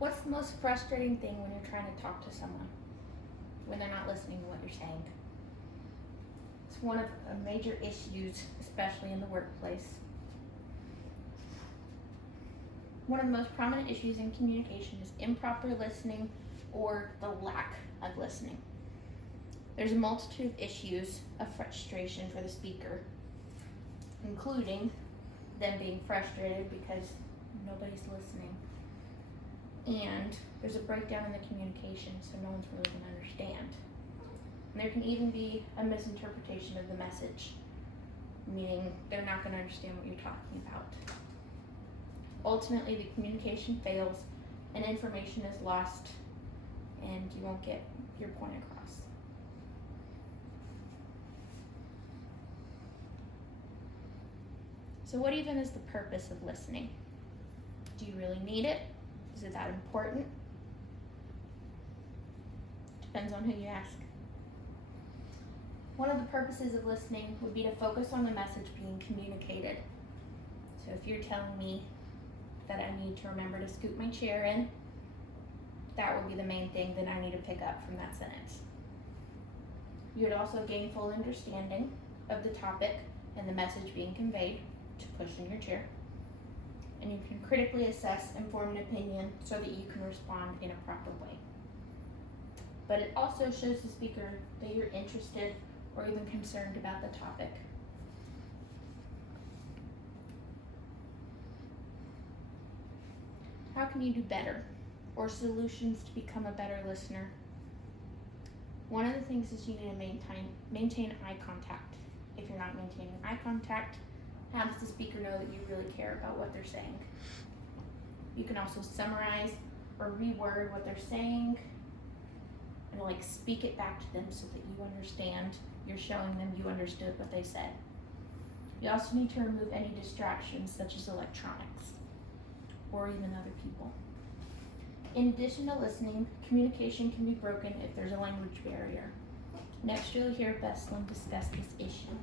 What's the most frustrating thing when you're trying to talk to someone? When they're not listening to what you're saying? It's one of the major issues, especially in the workplace. One of the most prominent issues in communication is improper listening or the lack of listening. There's a multitude of issues of frustration for the speaker, including them being frustrated because nobody's listening. And there's a breakdown in the communication, so no one's really going to understand. And there can even be a misinterpretation of the message, meaning they're not going to understand what you're talking about. Ultimately, the communication fails and information is lost, and you won't get your point across. So what even is the purpose of listening? Do you really need it? Is it that important? Depends on who you ask. One of the purposes of listening would be to focus on the message being communicated. So if you're telling me that I need to remember to scoot my chair in, that would be the main thing that I need to pick up from that sentence. You would also gain full understanding of the topic and the message being conveyed to push in your chair. And you can critically assess and form an opinion so that you can respond in a proper way. But it also shows the speaker that you're interested or even concerned about the topic. How can you do better, or solutions to become a better listener? One of the things is you need to maintain eye contact. If you're not maintaining eye contact, how does the speaker know that you really care about what they're saying? You can also summarize or reword what they're saying and speak it back to them so that you understand. You're showing them you understood what they said. You also need to remove any distractions such as electronics or even other people. In addition to listening, communication can be broken if there's a language barrier. Next, you'll hear Beslin discuss this issue.